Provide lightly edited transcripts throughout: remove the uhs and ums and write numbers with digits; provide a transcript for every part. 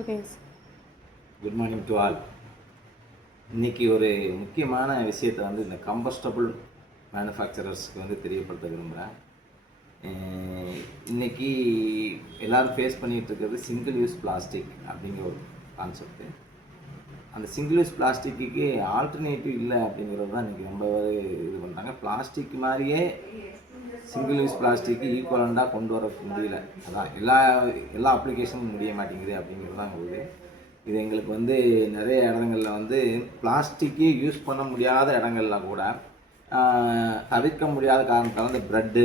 ஓகேங்க sir. Good morning to all. இன்றைக்கி ஒரு முக்கியமான விஷயத்தை வந்து இந்த கம்பஸ்டபுள் மேனுஃபேக்சரர்ஸ்க்கு வந்து தெரியப்படுத்த விரும்புகிறேன். இன்றைக்கி எல்லோரும் ஃபேஸ் பண்ணிகிட்டு இருக்கிறது சிங்கிள் யூஸ் பிளாஸ்டிக் அப்படிங்கிற ஒரு கான்செப்ட்டு. அந்த சிங்கிள் யூஸ் பிளாஸ்டிக்கு ஆல்டர்னேட்டிவ் இல்லை அப்படிங்கிறது தான் இன்றைக்கி ரொம்பவே இது பண்ணுறாங்க. பிளாஸ்டிக் மாதிரியே சிங்கிள் யூஸ் பிளாஸ்டிக்கு ஈக்குவலண்டாக கொண்டு வர முடியல. அதான் எல்லா அப்ளிகேஷனும் முடிய மாட்டேங்குது அப்படிங்கிறது தான் போகுது. இது எங்களுக்கு வந்து நிறைய இடங்களில் வந்து பிளாஸ்டிக்கே யூஸ் பண்ண முடியாத இடங்கள்ல கூட தவிர்க்க முடியாத காரணத்தால் இந்த ப்ரெட்டு,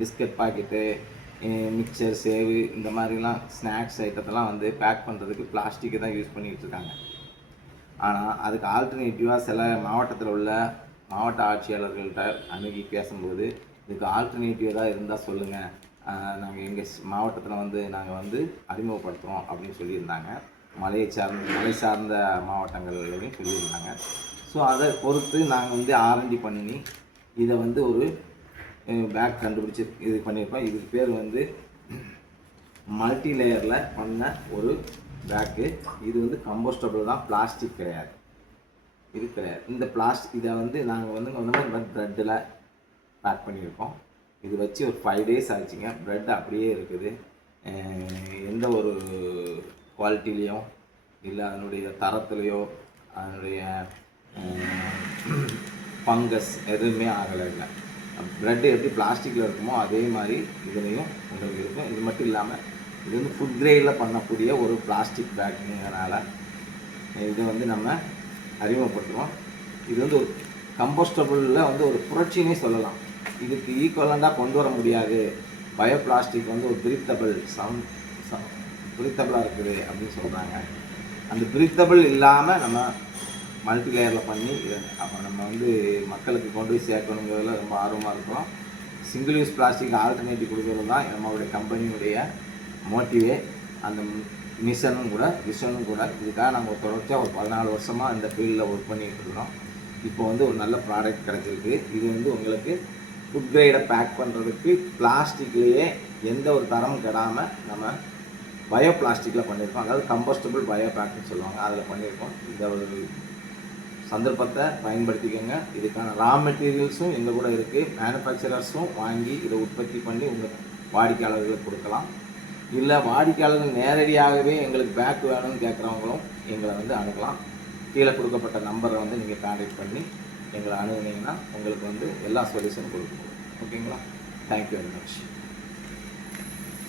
பிஸ்கட் பாக்கெட்டு, மிக்சர், சேவு இந்த மாதிரிலாம் ஸ்நாக்ஸ் ஐட்டத்தெல்லாம் வந்து பேக் பண்ணுறதுக்கு பிளாஸ்டிக்கை தான் யூஸ் பண்ணிக்கிட்டு இருக்காங்க. ஆனால் அதுக்கு ஆல்டர்னேட்டிவாக சில மாவட்டத்தில் உள்ள மாவட்ட ஆட்சியாளர்கள்ட்ட அணுகி பேசும்போது இதுக்கு ஆல்டர்னேட்டிவ் ஏதாவது இருந்தால் சொல்லுங்கள், நாங்கள் எங்கள் மாவட்டத்தில் வந்து நாங்கள் வந்து அறிமுகப்படுத்துகிறோம் அப்படின்னு சொல்லியிருந்தாங்க. மலை சார்ந்த மாவட்டங்கள்லையும் சொல்லியிருந்தாங்க. ஸோ அதை பொறுத்து நாங்கள் வந்து ஆர்என்டி பண்ணி இதை வந்து ஒரு பேக் கண்டுபிடிச்சி இது பண்ணியிருக்கோம். இதுக்கு பேர் வந்து மல்டி லேயரில் பண்ண ஒரு பேக்கு. இது வந்து கம்போஸ்டபிள் தான், பிளாஸ்டிக் கிடையாது. இது கிடையாது. இந்த இதை வந்து நாங்கள் வந்து இந்த மாதிரி ப்ரெட்டில் பேக் பண்ணியிருக்கோம். இது வச்சு ஒரு 5 days ஆச்சுங்க. ப்ரெட் அப்படியே இருக்குது. எந்த ஒரு குவாலிட்டிலேயும் இல்லை அதனுடைய தரத்துலேயோ அதனுடைய ஃபங்கஸ் எதுவுமே ஆகலை. இல்லை, ப்ரெட்டு எப்படி பிளாஸ்டிக்கில் இருக்குமோ அதே மாதிரி இதுலேயும் உங்களுக்கு இருக்கும். இது மட்டும் இல்லாமல் இது வந்து ஃபுட் கிரேடில் பண்ணக்கூடிய ஒரு பிளாஸ்டிக் பேக்குங்கிறனால இது வந்து நம்ம அறிமுகப்படுத்துகிறோம். இது வந்து ஒரு கம்போஸ்டபுளில் வந்து ஒரு புரட்சினே சொல்லலாம். இதுக்கு ஈக்குவலண்டாக கொண்டு வர முடியாது. பயோ பிளாஸ்டிக் வந்து ஒரு பிரித்தபிளாக இருக்குது அப்படின்னு சொல்கிறாங்க. அந்த பிரித்தபிள் இல்லாமல் நம்ம மல்டி லேயரில் பண்ணி அப்போ நம்ம வந்து மக்களுக்கு கொண்டு போய் சேர்க்கணுங்கிறதுல ரொம்ப ஆர்வமாக இருக்கிறோம். சிங்கிள் யூஸ் பிளாஸ்டிக் ஆல்டர்னேட்டிவ் கொடுக்கறது தான் நம்மளுடைய கம்பெனியுடைய மோட்டிவே. அந்த விஷனும் கூட இதுக்காக நாங்கள் தொடர்ச்சியாக ஒரு 14 வருஷமாக இந்த ஃபீல்டில் ஒர்க் பண்ணிகிட்டு இருக்கிறோம். இப்போ வந்து ஒரு நல்ல ப்ராடக்ட் கிடச்சிருக்கு. இது வந்து உங்களுக்கு ஃபுட் கிரேடை பேக் பண்ணுறதுக்கு பிளாஸ்டிக்லேயே எந்த ஒரு தரமும் கெடாமல் நம்ம பயோ பிளாஸ்டிக்கில் பண்ணியிருக்கோம். அதாவது கம்போஸ்டபிள் பயோ பேக்குன்னு சொல்லுவாங்க, அதில் பண்ணியிருக்கோம். இந்த ஒரு சந்தர்ப்பத்தை பயன்படுத்திக்கோங்க. இதுக்கான ரா மெட்டீரியல்ஸும் எங்கள் கூட இருக்குது. மேனுஃபேக்சரர்ஸும் வாங்கி இதை உற்பத்தி பண்ணி உங்கள் வாடிக்கையாளர்களுக்கு கொடுக்கலாம். இல்லை வாடிக்கையாளர்கள் நேரடியாகவே எங்களுக்கு பேக் வேணும்னு கேட்குறவங்களும் எங்களை வந்து அணுகலாம். கீழே கொடுக்கப்பட்ட நம்பரை வந்து நீங்கள் கான்டாக்ட் பண்ணி எங்களை அணுகுனீங்கன்னா உங்களுக்கு வந்து எல்லா சொல்யூஷனும் கொடுக்கணும். ஓகேங்களா? Thank you very much.